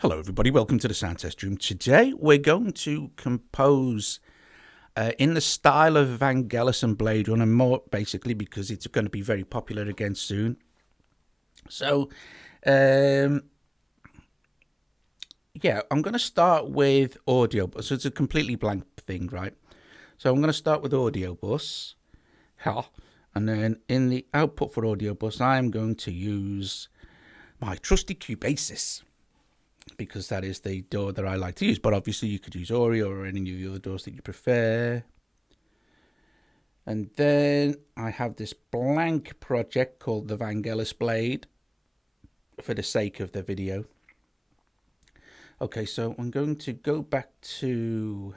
Hello everybody, welcome to the sound test room. Today we're going to compose in the style of Vangelis and Blade Runner, more basically because it's going to be very popular again soon. So yeah, I'm going to start with Audiobus. So it's a completely blank thing, right? So I'm going to start with Audiobus, and then in the output for Audiobus I'm going to use my trusty Cubasis, because that is the DAW that I like to use. But obviously you could use Oreo or any of the other DAWs that you prefer. And then I have this blank project called the Vangelis Blade for the sake of the video. Okay, so I'm going to go back to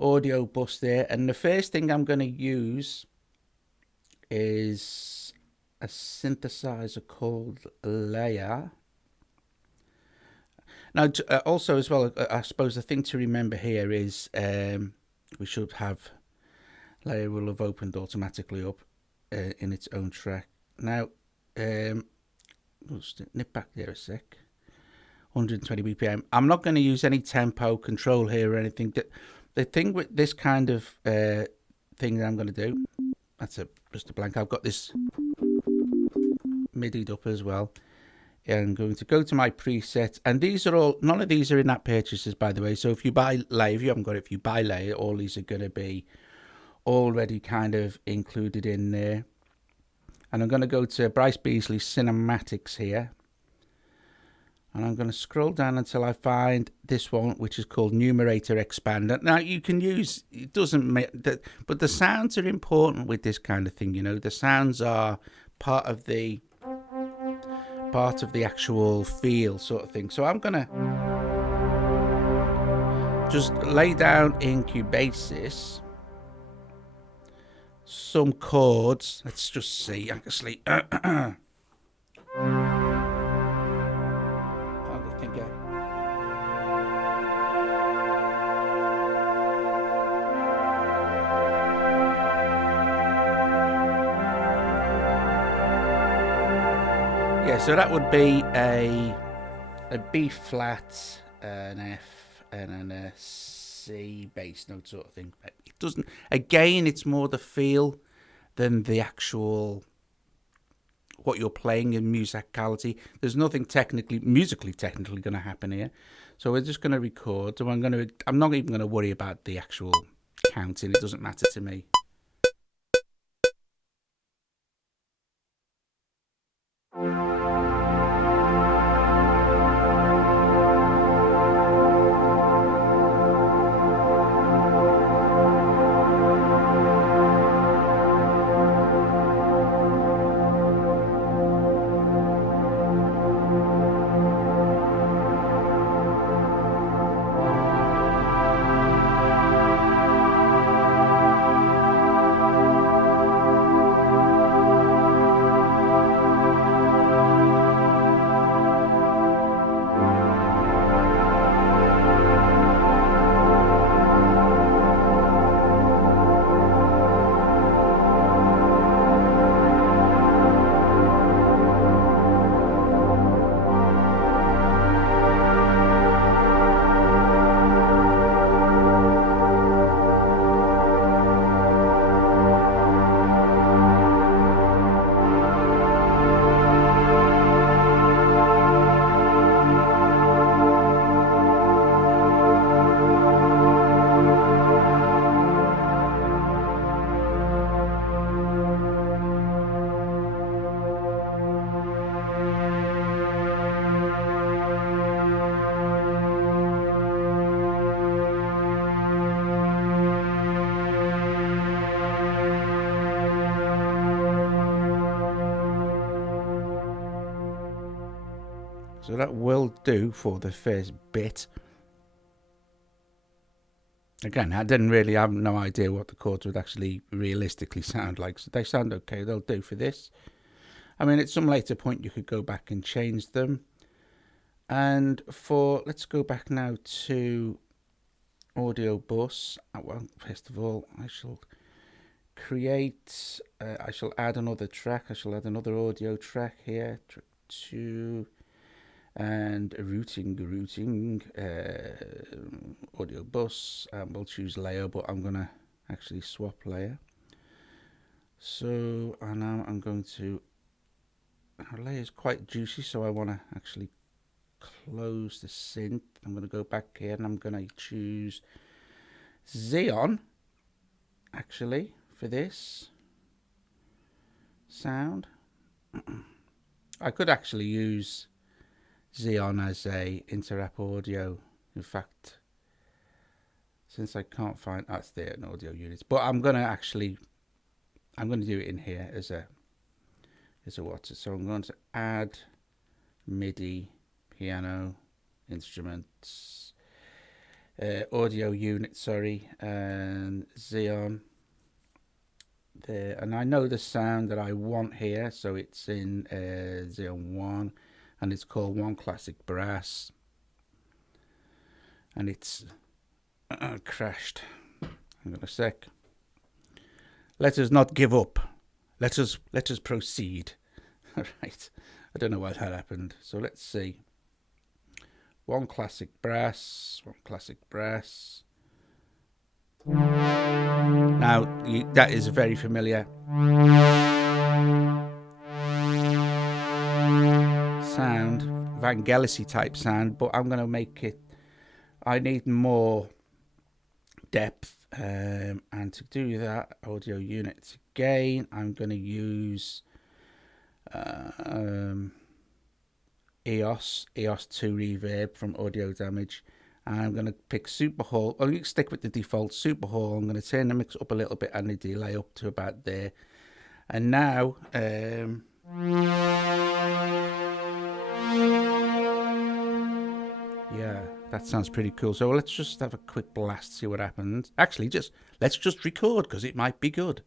Audiobus there, and the first thing I'm going to use is a synthesizer called LayR. Now, also as well, I suppose the thing to remember here is we should have LayR will have opened automatically up in its own track. Now, we'll just nip back there a sec. 120 BPM. I'm not going to use any tempo control here or anything. The thing with this kind of thing that I'm going to do, that's just a blank. I've got this MIDI'd up as well. I'm going to go to my presets, and these are all, none of these are in-app purchases, by the way. So if you buy LayR, if you haven't got it, if you buy LayR, all these are going to be already kind of included in there. And I'm going to go to Bryce Beasley Cinematics here, and I'm going to scroll down until I find this one, which is called Numerator Expander. Now you can use, it doesn't make that, but the sounds are important with this kind of thing. You know, the sounds are part of the actual feel sort of thing. So I'm gonna just lay down in Cubasis some chords. Let's just see. I can sleep. I think yeah, so that would be a B flat, an F, and a C bass note sort of thing. It doesn't. Again, it's more the feel than the actual what you're playing in musicality. There's nothing musically technically going to happen here. So we're just going to record. So I'm not even going to worry about the actual counting. It doesn't matter to me. So that will do for the first bit. Again, I didn't really have no idea what the chords would actually realistically sound like. So they sound okay. They'll do for this. I mean, at some later point, you could go back and change them. And let's go back now to Audiobus. Well, first of all, I shall create, I shall add another track. I shall add another audio track here, track 2. and routing, Audiobus, and we'll choose LayR, but I'm gonna actually swap LayR. So now I'm going to, LayR is quite juicy, so I want to actually close the synth. I'm going to go back here and I'm going to choose Zeeon actually for this sound. I could actually use Zeeon as a inter-app audio. In fact, since I can't find, that's there in audio units, but I'm going to do it in here as a what's it. So I'm going to add MIDI, piano, instruments, audio unit, sorry, and Zeeon there. And I know the sound that I want here, so it's in Zeeon 1, and it's called One Classic Brass, and it's crashed. Hang on a sec. Let us not give up. Let us proceed. All right. I don't know why that happened. So let's see. One classic brass. Now that is very familiar sound, Vangelis type sound, but I'm going to make it. I need more depth. And to do that, audio units again, I'm going to use EOS 2 reverb from Audio Damage, and I'm going to pick Super Hall. I'm going to stick with the default Super Hall. I'm going to turn the mix up a little bit and the delay up to about there. And now yeah, that sounds pretty cool. So let's just have a quick blast, see what happens. Actually, let's just record, because it might be good.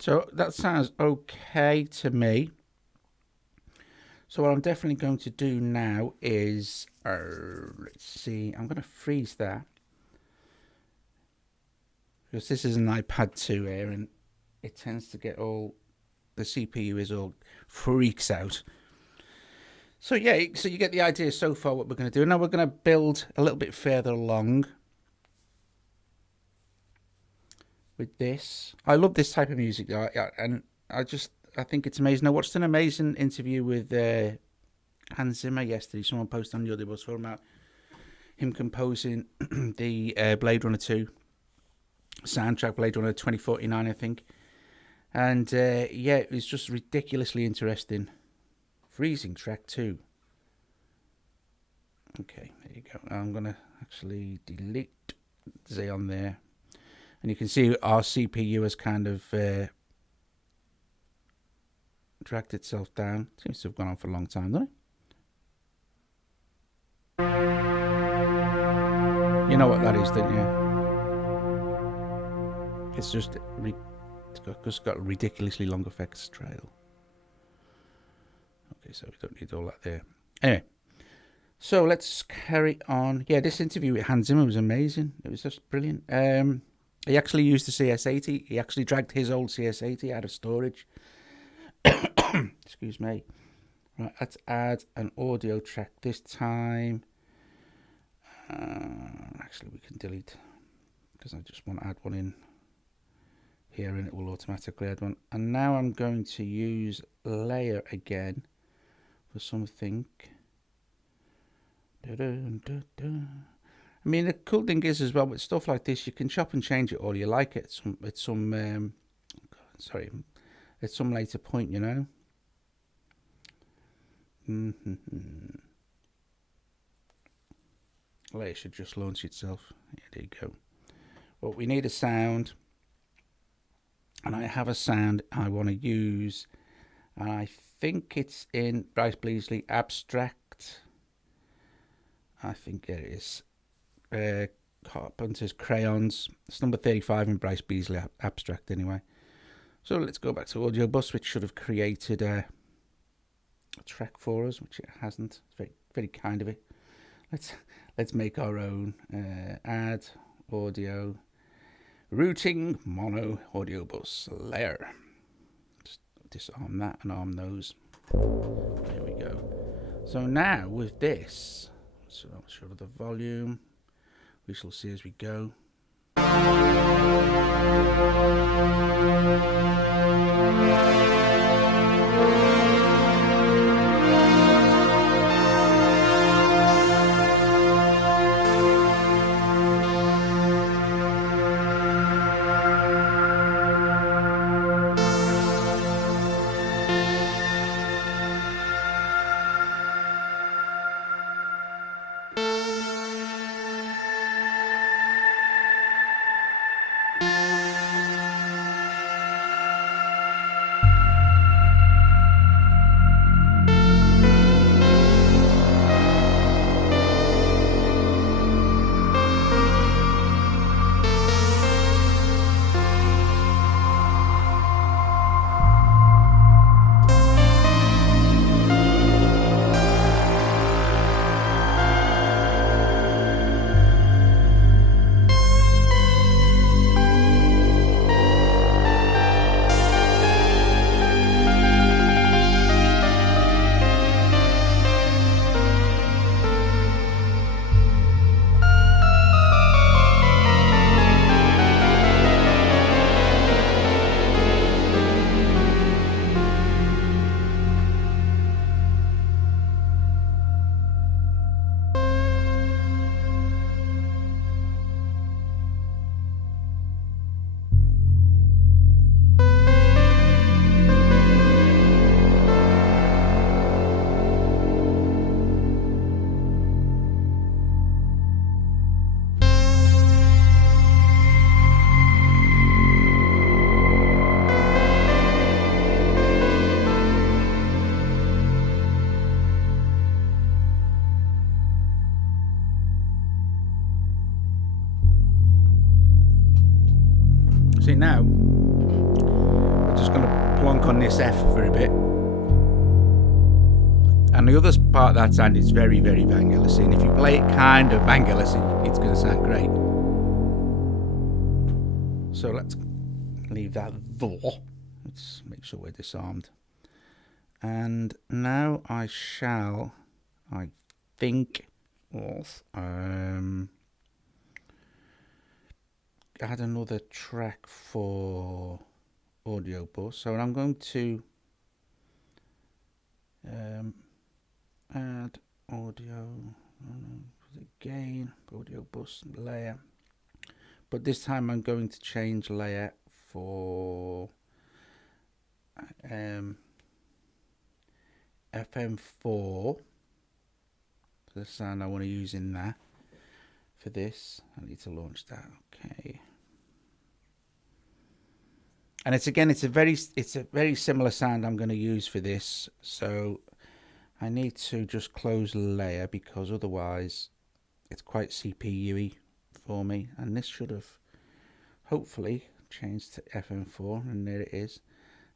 So that sounds okay to me. So what I'm definitely going to do now is, let's see, I'm going to freeze that, because this is an iPad 2 here, and it tends to get all, the CPU is all freaks out. So yeah, so you get the idea so far what we're going to do. Now we're going to build a little bit further along with this. I love this type of music, and I think it's amazing. I watched an amazing interview with Hans Zimmer yesterday. Someone posted on the Audiobus forum about him composing the Blade Runner 2 soundtrack, Blade Runner 2049, I think. And yeah, it was just ridiculously interesting. Freezing track 2. Okay, there you go. I'm going to actually delete Zeeon there. And you can see our CPU has kind of dragged itself down. Seems to have gone on for a long time, doesn't it? You know what that is, don't you? It's just it's got a ridiculously long effects trail. Okay, so we don't need all that there. Anyway, So let's carry on. Yeah, this interview with Hans Zimmer was amazing. It was just brilliant. He actually used the CS80. He actually dragged his old CS80 out of storage. Excuse me. Right, let's add an audio track this time. Actually, we can delete because I just want to add one in here and it will automatically add one. And now I'm going to use LayR again for something. I mean, the cool thing is as well with stuff like this, you can chop and change it all you like at some later point, you know. LayR should just launch itself. Yeah, there you go. Well, we need a sound, and I have a sound I want to use, and I think it's in Bryce Bleasley Abstract. I think it is. Carpenter's Crayons. It's number 35 in Bryce Bleasley Abstract anyway. So let's go back to Audiobus, which should have created a track for us, which it hasn't. It's very, very kind of it. Let's make our own. Add audio, routing, mono, Audiobus, LayR. Just disarm that and arm those. There we go. So now with this, so I'll show the volume. We shall see as we go. See, now we're just going to plonk on this F for a bit, and the other part of that sound is very, very Vangelis, and if you play it kind of Vangelis, it's going to sound great. So let's leave that there. Let's make sure we're disarmed, and now I think add another track for Audiobus. So I'm going to add audio again, Audiobus, LayR. But this time I'm going to change LayR for FM4. The sound I want to use in there. For this, I need to launch that. Okay. And it's a very similar sound I'm going to use for this. So I need to just close LayR because otherwise it's quite CPU-y for me. And this should have hopefully changed to FM4, and there it is.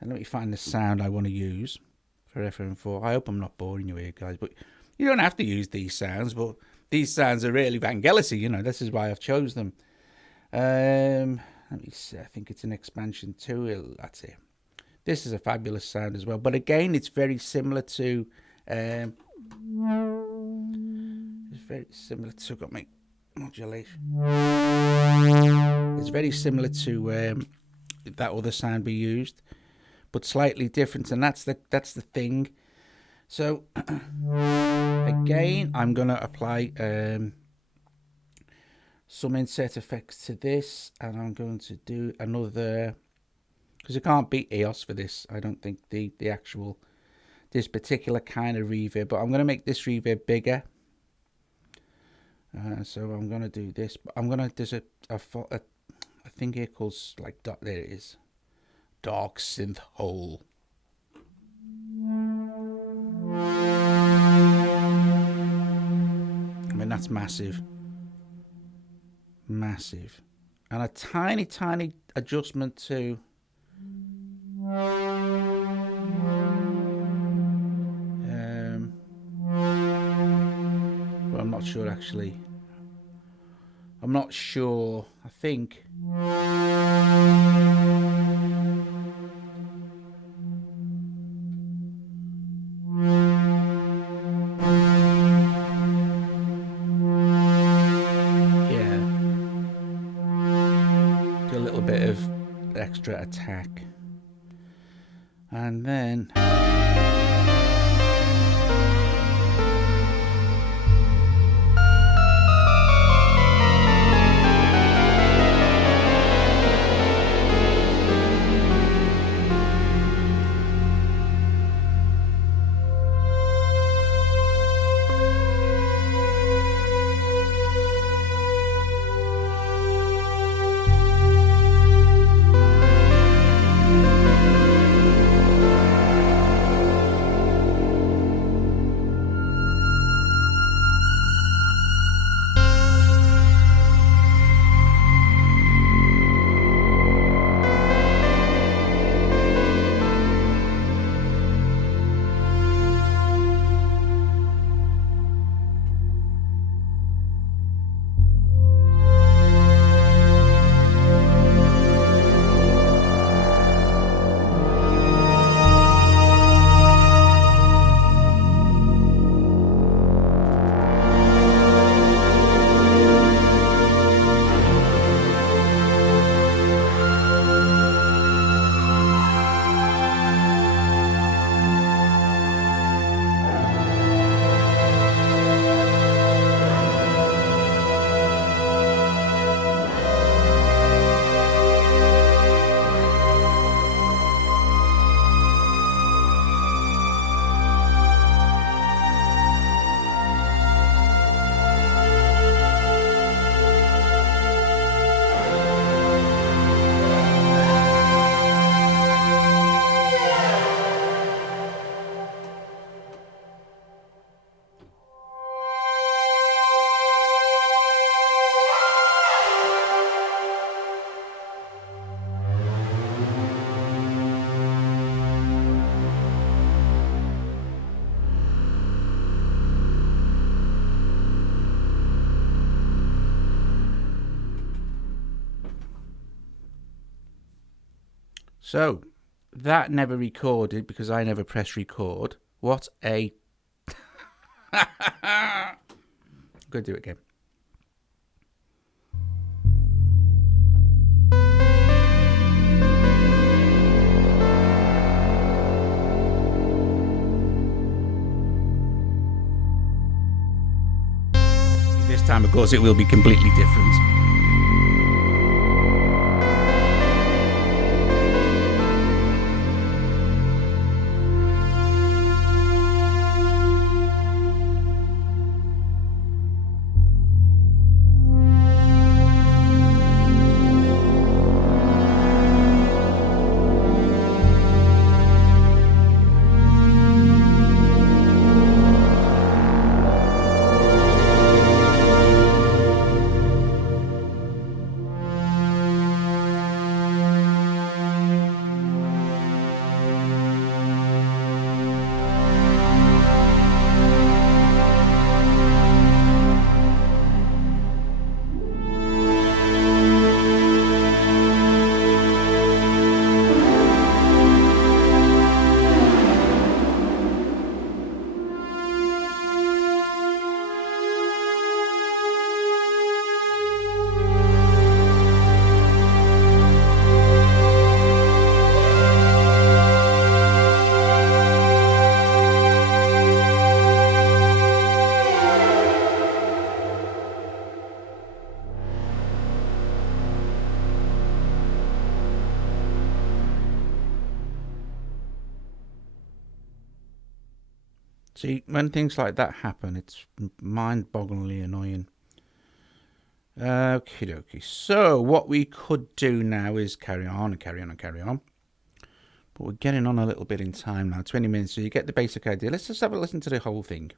And let me find the sound I want to use for FM4. I hope I'm not boring you here, guys, but You don't have to use these sounds, but these sounds are really Vangelis-y, you know. This is why I've chose them. Let me see. I think it's an expansion 2. That's it. This is a fabulous sound as well. But again, it's very similar to... it's very similar to... Got my modulation. It's very similar to that other sound we used, but slightly different. And that's the thing. So, again, I'm going to apply some insert effects to this. And I'm going to do another... Because you can't beat EOS for this. I don't think the actual, this particular kind of reverb. But I'm going to make this reverb bigger. So I'm going to do this. But I'm going to, there's a thing here called, like, there it is. Dark Synth Hole. I mean, that's massive. Massive. And a tiny, tiny adjustment to... Well, I'm not sure actually. I'm not sure. I think. Yeah. Do a little bit of extra attack. And then so that never recorded because I never pressed record. What a... I'm going to do it again. This time, of course, it will be completely different. See, when things like that happen, it's mind-bogglingly annoying. Okie dokie. So what we could do now is carry on. But we're getting on a little bit in time now, 20 minutes, so you get the basic idea. Let's just have a listen to the whole thing.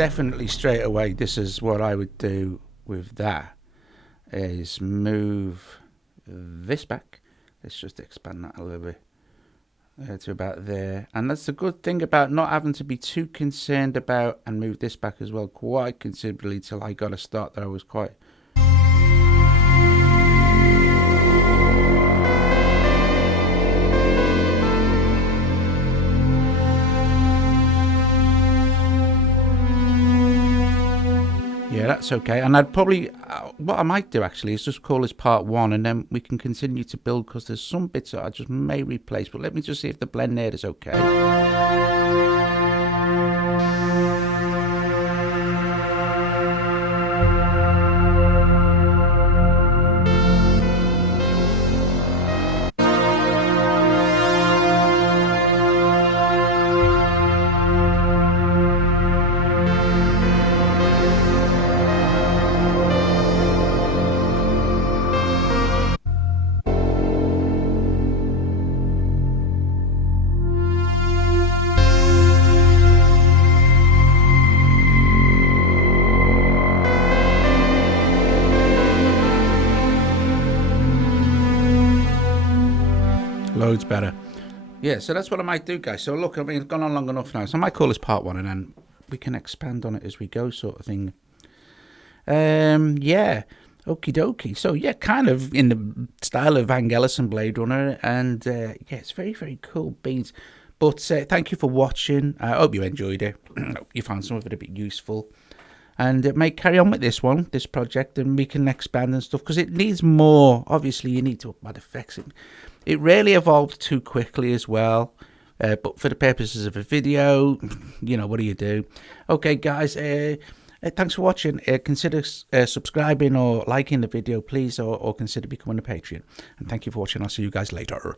definitely straight away, this is what I would do with that, is move this back. Let's just expand that a little bit to about there. And that's the good thing about not having to be too concerned about, and move this back as well quite considerably till I got a start that I was quite... Yeah, that's okay. And I'd probably, what I might do actually is just call this part 1, and then we can continue to build, because there's some bits that I just may replace. But let me just see if the blend there is okay. Loads better. Yeah, so that's what I might do, guys. So look, I mean, it's gone on long enough now. So I might call this part 1, and then we can expand on it as we go, sort of thing. Yeah, okie dokie. So yeah, kind of in the style of Vangelis and Blade Runner, and yeah, it's very, very cool beats. But thank you for watching. I hope you enjoyed it. Hope you found some of it a bit useful. And it may carry on with this project, and we can expand and stuff, because it needs more. Obviously, you need to add effects. It really evolved too quickly as well. But for the purposes of a video, you know, what do you do? Okay, guys, thanks for watching. Consider subscribing or liking the video, please, or consider becoming a Patreon. And thank you for watching. I'll see you guys later.